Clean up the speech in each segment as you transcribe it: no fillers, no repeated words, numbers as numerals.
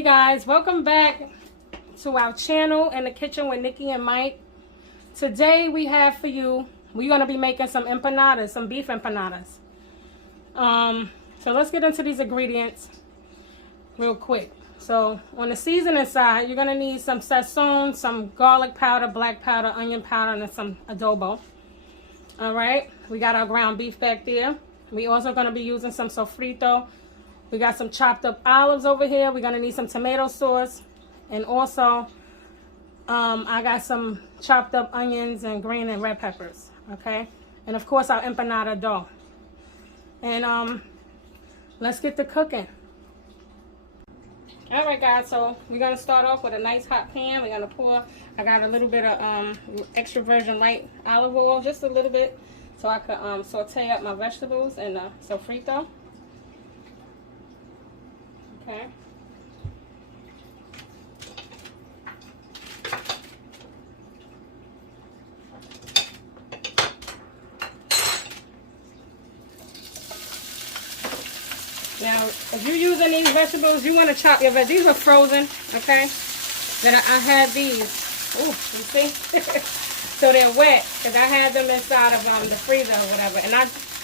Hey guys, welcome back to our channel In the Kitchen with Nikki and Mike. Today we have for you, we're going to be making some empanadas, some beef empanadas. So let's get into these ingredients real quick. So on the seasoning side, you're going to need some Sazon, some garlic powder, black powder, onion powder, and some adobo. Alright, we got our ground beef back there. We also going to be using some sofrito. We got some chopped up olives over here. We're going to need some tomato sauce. And also, I got some chopped up onions and green and red peppers. Okay? And of course, our empanada dough. And let's get to cooking. Alright guys, so we're going to start off with a nice hot pan. We're going to pour, I got a little bit of extra virgin light olive oil, just a little bit, so I could saute up my vegetables and sofrito. Okay. Now, if you're using these vegetables, you want to chop your veggies. These are frozen, okay? Then I had these. Ooh, you see? So they're wet because I had them inside of the freezer or whatever.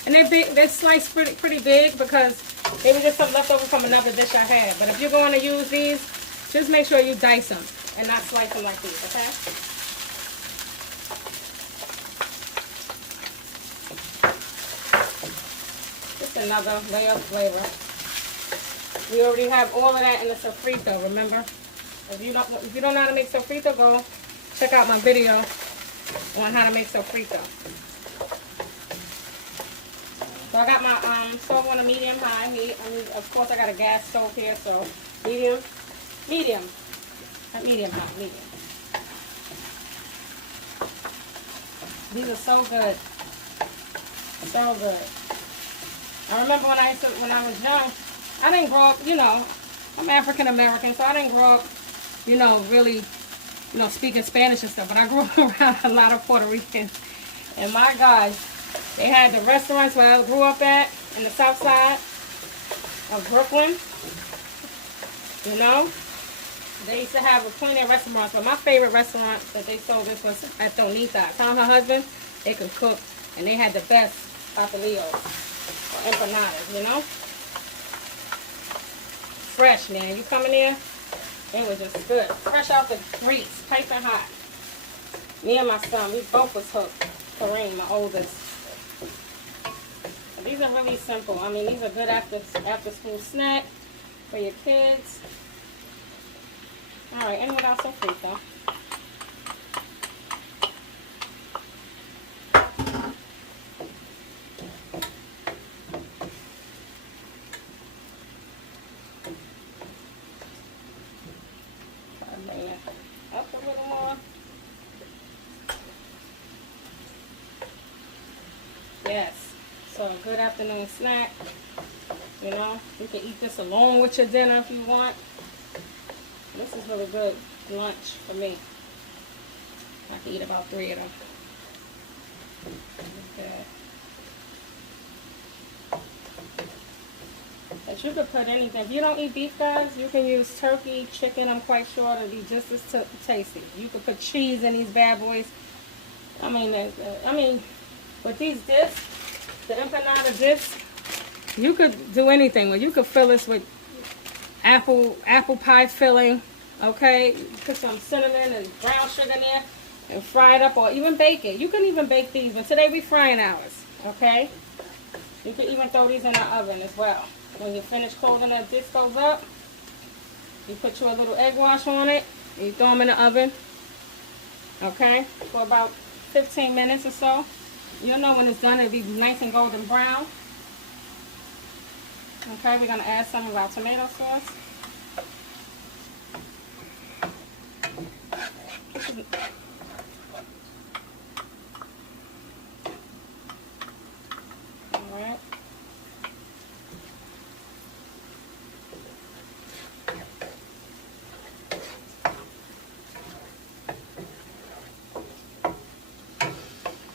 And they're big. They're sliced pretty big because they were just some leftover from another dish I had. But if you're going to use these, just make sure you dice them and not slice them like these, okay? Just another layer of flavor. We already have all of that in the sofrito, remember? If you don't know how to make sofrito, go check out my video on how to make sofrito. So I got my stove on a medium-high heat. Of course, I got a gas stove here, so medium, not medium-high, medium. These are so good, so good. I remember when I was young, I didn't grow up, I'm African American, so I didn't grow up, really, speaking Spanish and stuff. But I grew up around a lot of Puerto Ricans, and my gosh. They had the restaurants where I grew up at in the south side of Brooklyn. They used to have plenty of restaurants, but my favorite restaurant that they sold this was at Donita. Her and her husband, they could cook, and they had the best pastelillos or empanadas, Fresh, man. You come in there, it was just good. Fresh out the grease, piping hot. Me and my son, we both was hooked. Kareem, my oldest. These are really simple. I mean, these are good after school snack for your kids. All right, and without sofrito. Up a little more. Yes. So a good afternoon snack, you can eat this along with your dinner if you want. This is really good lunch for me. I can eat about 3 of them. Okay. But you could put anything. If you don't eat beef, guys, you can use turkey, chicken. I'm quite sure it'll be just as tasty. You could put cheese in these bad boys. I mean, with these discs, the empanada disc, you could do anything with. You could fill this with apple pie filling, okay? Put some cinnamon and brown sugar in there and fry it up, or even bake it. You can even bake these, but today we frying ours, okay? You can even throw these in the oven as well. When you finish closing the disc goes up, you put your little egg wash on it, and you throw them in the oven, okay? For about 15 minutes or so. You'll know when it's done, it'll be nice and golden brown. Okay, we're going to add some of our tomato sauce. Alright.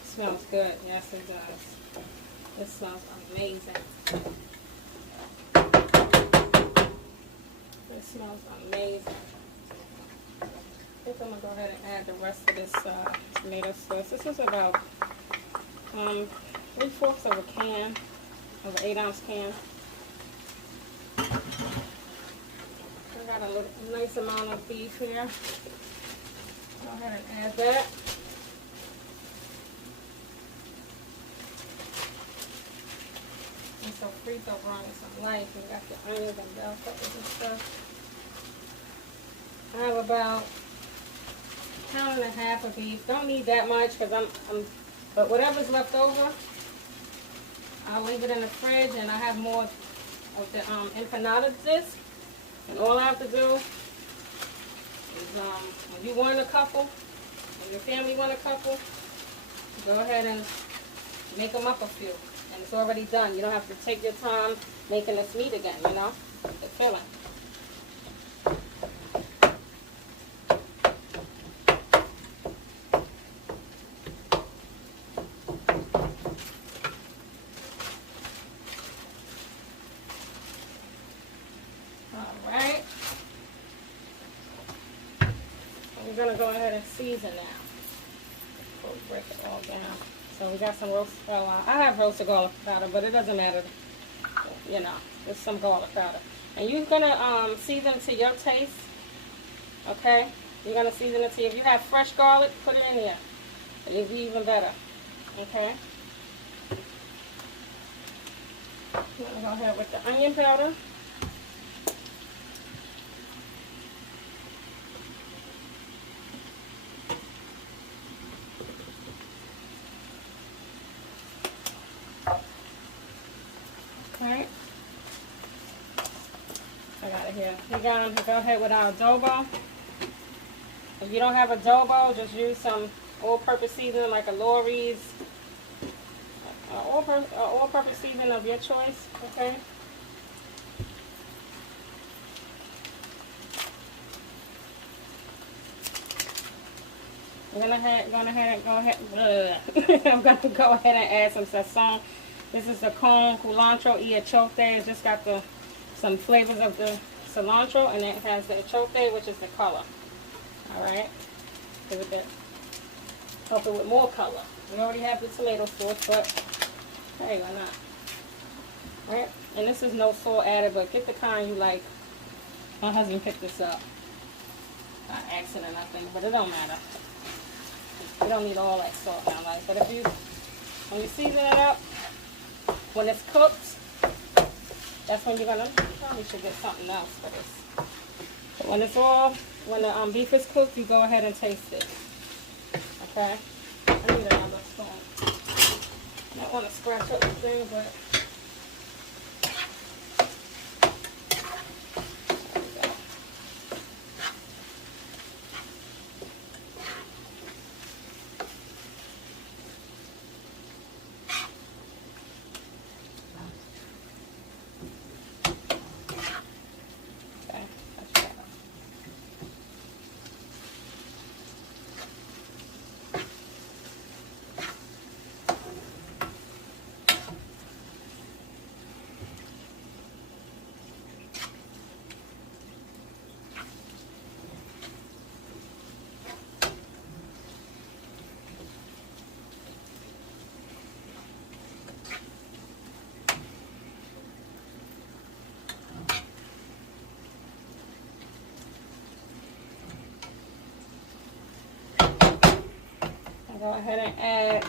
Smells good. Yes, it does. It smells amazing. Smells amazing. I think I'm gonna go ahead and add the rest of this tomato sauce. This is about 3/4 of a can, of an 8-ounce can. I got a nice amount of beef here. Go ahead and add that. And Sofrito brought some life. You got the onions and bell peppers and stuff. I have about 1.5 pounds of beef. Don't need that much because but whatever's left over, I'll leave it in the fridge, and I have more of the Empanada Disk. And all I have to do is, when you want a couple, when your family want a couple, go ahead and make them up a few. And it's already done. You don't have to take your time making this meat again, you know, the filling. Alright. We're going to go ahead and season now. We'll break it all down. So we got some roast, I have roasted garlic powder, but it doesn't matter, you know, there's some garlic powder. And you're going to season to your taste, okay? You're going to season it to, if you have fresh garlic, put it in there. It'll be even better, okay? I'm going to go ahead with the onion powder. Alright, I got it here. We're going to go ahead with our adobo. If you don't have adobo, just use some all-purpose seasoning like a Lorry's, all-purpose seasoning of your choice, okay? I'm going to go ahead and add some Sazon. This is the con culantro y echote. It's just got some flavors of the cilantro, and it has the echote, which is the color. Alright? Give it that. Help it with more color. We already have the tomato sauce, but hey, why not? Alright? And this is no salt added, but get the kind you like. My husband picked this up. By accident, I think, but it don't matter. You don't need all that salt now, like. But when you season it up, when it's cooked, that's when you're gonna, probably should get something else for this. But when the beef is cooked, you go ahead and taste it. Okay? I need another spoon. I don't want to scratch up the thing, but go ahead and add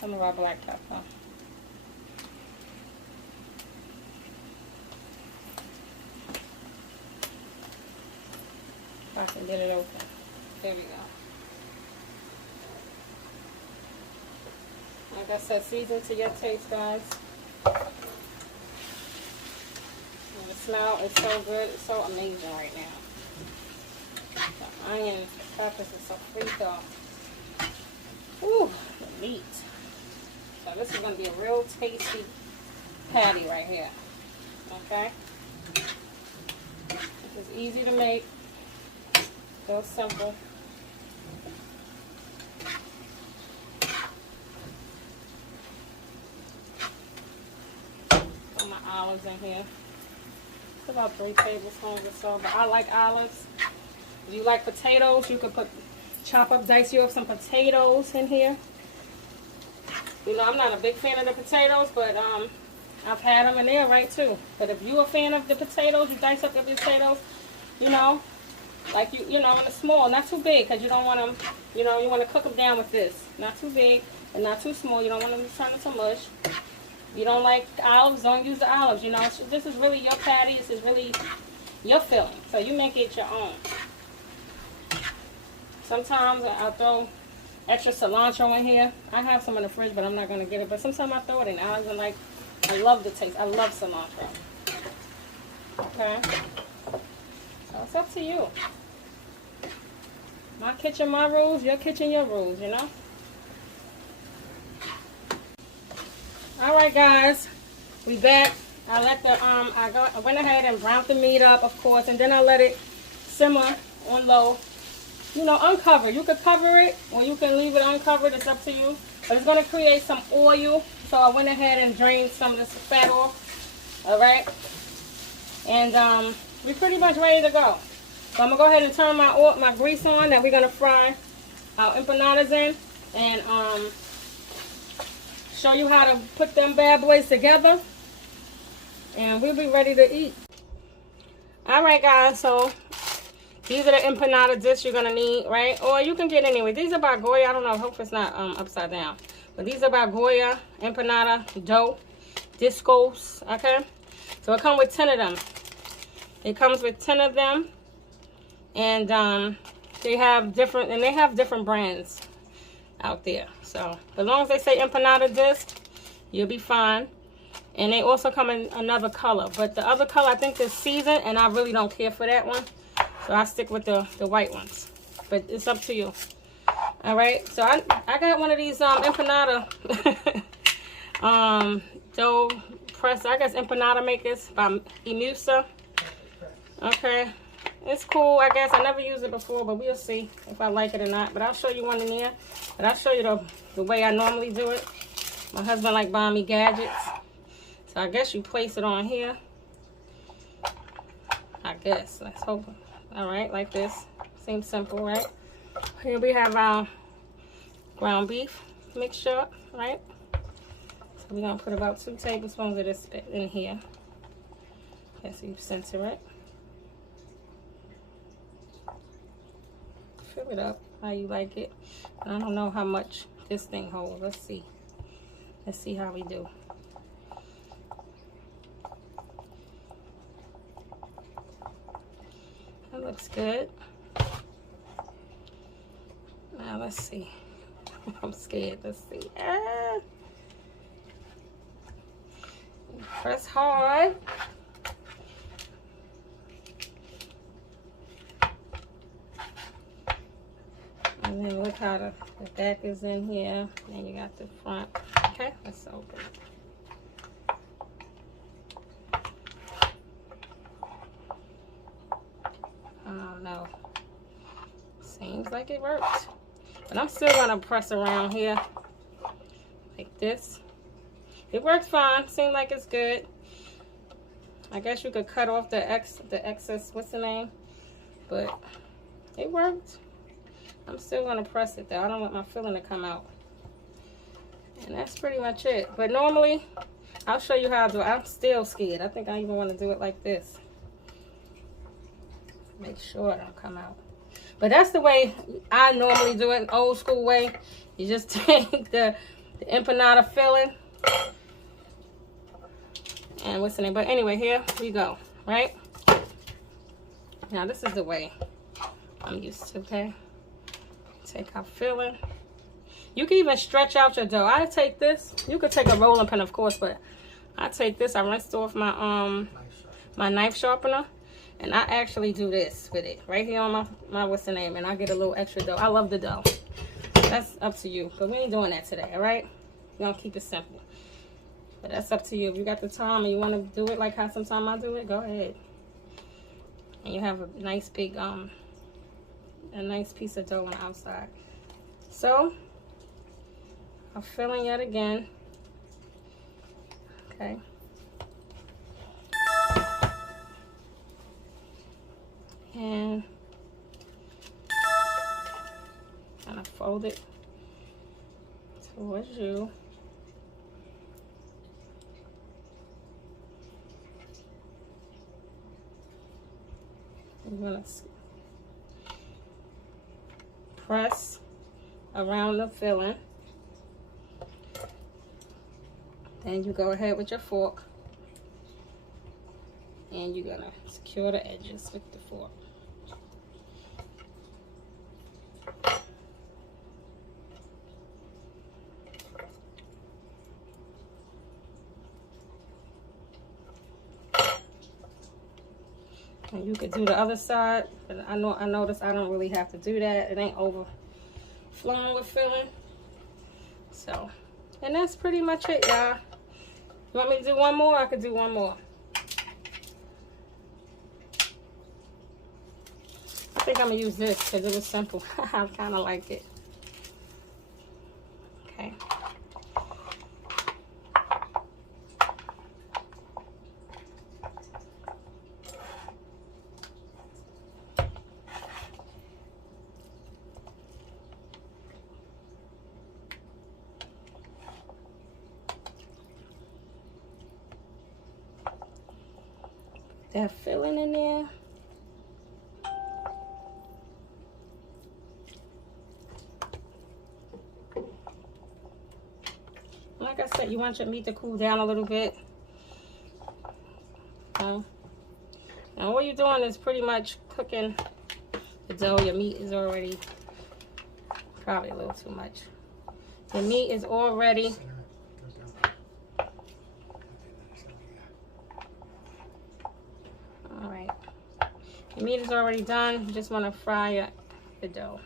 some of our black pepper. If I can get it open. There we go. Like I said, season to your taste, guys. And the smell is so good. It's so amazing right now. The onions, the peppers, the Sofrito. Ooh, the meat. So this is going to be a real tasty patty right here. Okay? This is easy to make. So simple. Put my olives in here. about 3 tablespoons or so, but I like olives. If you like potatoes, you could dice you up some potatoes in here. You know, I'm not a big fan of the potatoes, but I've had them in there, right, too. But if you're a fan of the potatoes, you dice up the potatoes, you know, like you know, in the small, not too big, because you don't want them, you know, you want to cook them down with this. Not too big and not too small. You don't want them to turn into mush. You don't like olives, don't use the olives. You know, this is really your patty. This is really your filling. So you make it your own. Sometimes I'll throw extra cilantro in here. I have some in the fridge, but I'm not going to get it. But sometimes I throw it in. I love the taste. I love cilantro. Okay? So it's up to you. My kitchen, my rules. Your kitchen, your rules, you know? Alright, guys. We back. I went ahead and browned the meat up, of course, and then I let it simmer on low. You know, uncover. You could cover it or you can leave it uncovered. It's up to you. But it's going to create some oil. So I went ahead and drained some of this fat off. Alright. And we're pretty much ready to go. So I'm going to go ahead and turn my grease on that we're going to fry our empanadas in. And show you how to put them bad boys together. And we'll be ready to eat. Alright, guys. So these are the empanada discs you're going to need, right? Or you can get anyway. These are by Goya. I don't know. I hope it's not upside down. But these are by Goya empanada dough discos, okay? So it comes with 10 of them. It comes with 10 of them. And they have different brands out there. So as long as they say empanada disc, you'll be fine. And they also come in another color. But the other color, I think, is seasoned, and I really don't care for that one. So I stick with the white ones. But it's up to you. Alright, so I got one of these empanada dough press, I guess empanada makers by Emusa. Okay, it's cool, I guess. I never used it before, but we'll see if I like it or not. But I'll show you one in there. But I'll show you the way I normally do it. My husband like buying me gadgets. So I guess you place it on here. I guess, let's hope. Alright, like this. Seems simple, right? Here we have our ground beef mixture, right? So we're going to put about 2 tablespoons of this in here. Okay, so you center it. Fill it up how you like it. I don't know how much this thing holds. Let's see. Let's see how we do. That looks good. Now let's see. I'm scared. Let's see. Press hard. And then look how the back is in here. And you got the front. Okay, let's open it. Oh no. Seems like it works. But I'm still going to press around here like this. It works fine. Seems like it's good. I guess you could cut off the excess, what's the name? But it worked. I'm still going to press it though. I don't want my filling to come out. And that's pretty much it. But normally, I'll show you how I do it. I'm still scared. I think I even want to do it like this. Make sure it don't come out. But that's the way I normally do it, old school way. You just take the empanada filling. And what's the name? But anyway, here we go, right? Now this is the way I'm used to, okay? Take our filling. You can even stretch out your dough. I take this. You could take a rolling pin, of course, but I take this. I rinsed off my my knife sharpener. And I actually do this with it right here on my what's the name, and I get a little extra dough. I love the dough. That's up to you, but we ain't doing that today, all right? We're gonna keep it simple. But that's up to you. If you got the time and you want to do it like how sometimes I do it, go ahead. And you have a nice big a nice piece of dough on the outside. So I'm filling yet again. Okay. hold it towards you. You're gonna press around the filling. Then you go ahead with your fork and you're gonna secure the edges with the fork. And you could do the other side, but I noticed I don't really have to do that. It ain't overflowing with filling. So, and that's pretty much it, y'all. You want me to do one more? I could do one more. I think I'm gonna use this because it was simple. I kind of like it. Okay. That filling in there. Like I said, you want your meat to cool down a little bit. Now all you're doing is pretty much cooking the dough. Your meat is already, probably a little too much. The meat is already the meat is already done. You just want to fry the dough.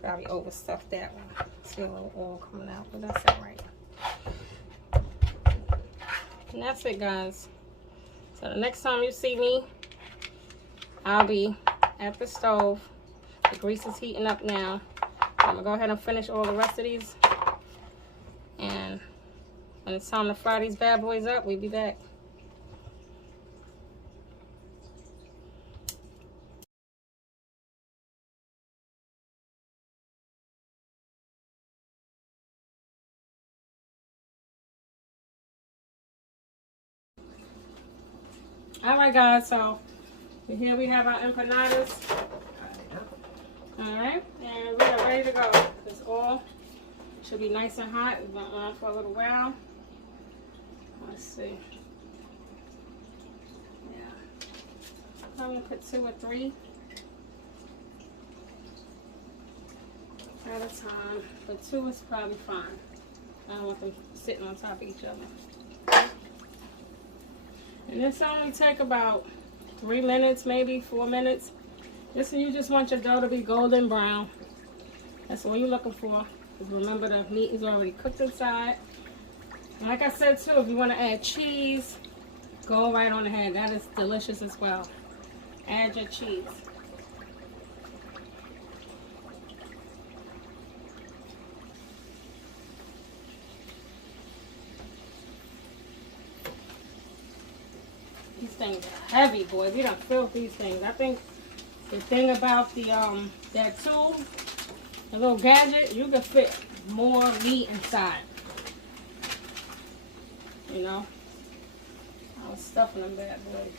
Probably overstuffed that one. See a little oil coming out, but that's all right. And that's it, guys. So the next time you see me, I'll be at the stove. The grease is heating up now. I'm gonna go ahead and finish all the rest of these. And when it's time to fry these bad boys up, we'll be back. All right, guys, so here we have our empanadas. All right, and we are ready to go. This oil should be nice and hot. It's been on for a little while. Let's see. Yeah, I'm gonna put 2 or 3 at a time, but 2 is probably fine. I don't want them sitting on top of each other. And this only take about 3 minutes, maybe 4 minutes. You just want your dough to be golden brown. That's what you're looking for. Because remember, the meat is already cooked inside. And like I said too, if you want to add cheese, go right on ahead. That is delicious as well. Add your cheese. These things are heavy, boy. We done filled these things. I think the thing about the that tool, the little gadget, you can fit more meat inside. You know, I was stuffing them bad boys.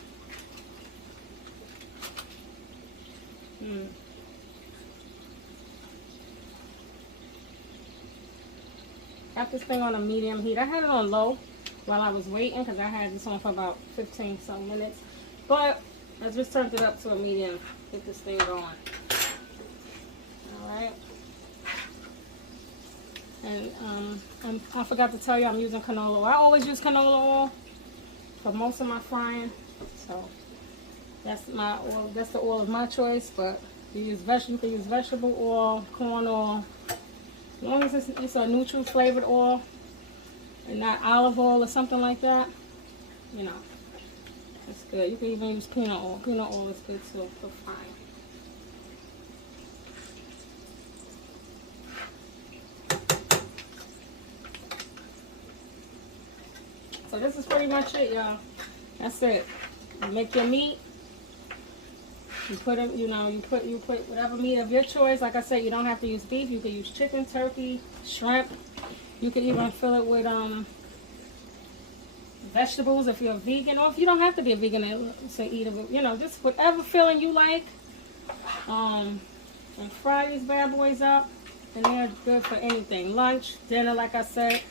Got this thing on a medium heat. I had it on low while I was waiting because I had this on for about 15 some minutes. But I just turned it up to a medium. Get this thing going. Alright. And I forgot to tell you I'm using canola oil. I always use canola oil for most of my frying. So that's my oil. That's the oil of my choice. But you can use vegetable oil, corn oil. As long as it's a neutral flavored oil and not olive oil or something like that, you know. It's good. You can even use peanut oil. Peanut oil is good too for frying. this is pretty much it, y'all. That's it. You make your meat. You put them, you know, you put whatever meat of your choice. Like I said, you don't have to use beef. You could use chicken, turkey, shrimp. You could even fill it with vegetables if you're a vegan, or if you don't have to be a vegan to eat it. You know, just whatever filling you like. And fry these bad boys up, and they're good for anything. Lunch, dinner, like I said.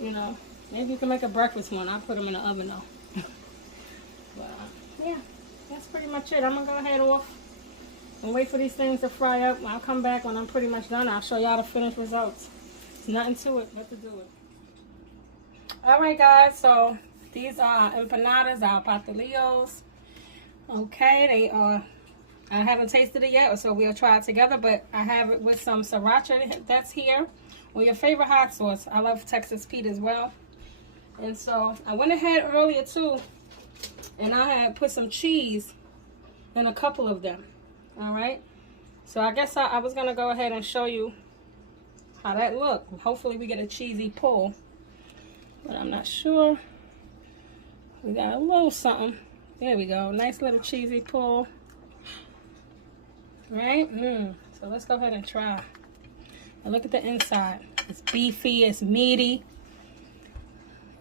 You know, maybe you can make a breakfast one. I'll put them in the oven though. But yeah. That's pretty much it. I'm going to go ahead off and wait for these things to fry up. I'll come back when I'm pretty much done. I'll show y'all the finished results. There's nothing to it but to do it. Alright guys, so these are empanadas, our pastelillos. Okay, they are, I haven't tasted it yet, so we'll try it together. But I have it with some sriracha that's here. Or your favorite hot sauce. I love Texas Pete as well. And so I went ahead earlier too, and I had put some cheese in a couple of them. Alright. So I guess I was going to go ahead and show you how that looked. Hopefully we get a cheesy pull. But I'm not sure. We got a little something. There we go. Nice little cheesy pull. Right? So let's go ahead and try. And look at the inside. It's beefy. It's meaty.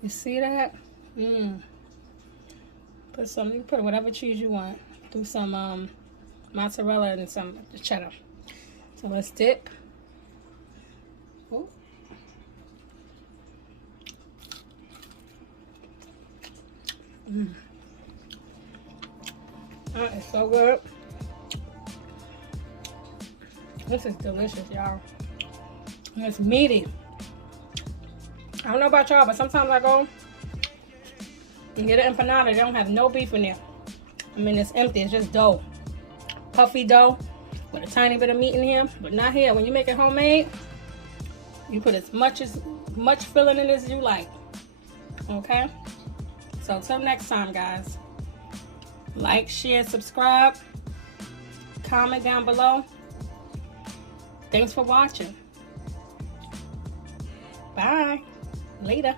You see that? You can put whatever cheese you want. Do some mozzarella and some cheddar. So let's dip. Ooh. That is so good. This is delicious, y'all. And it's meaty. I don't know about y'all, but sometimes I go and get an empanada, they don't have no beef in there. I mean, it's empty, it's just dough. Puffy dough with a tiny bit of meat in here, but not here. When you make it homemade, you put as much filling in as you like. Okay? So till next time, guys. Like, share, subscribe, comment down below. Thanks for watching. Bye. Later.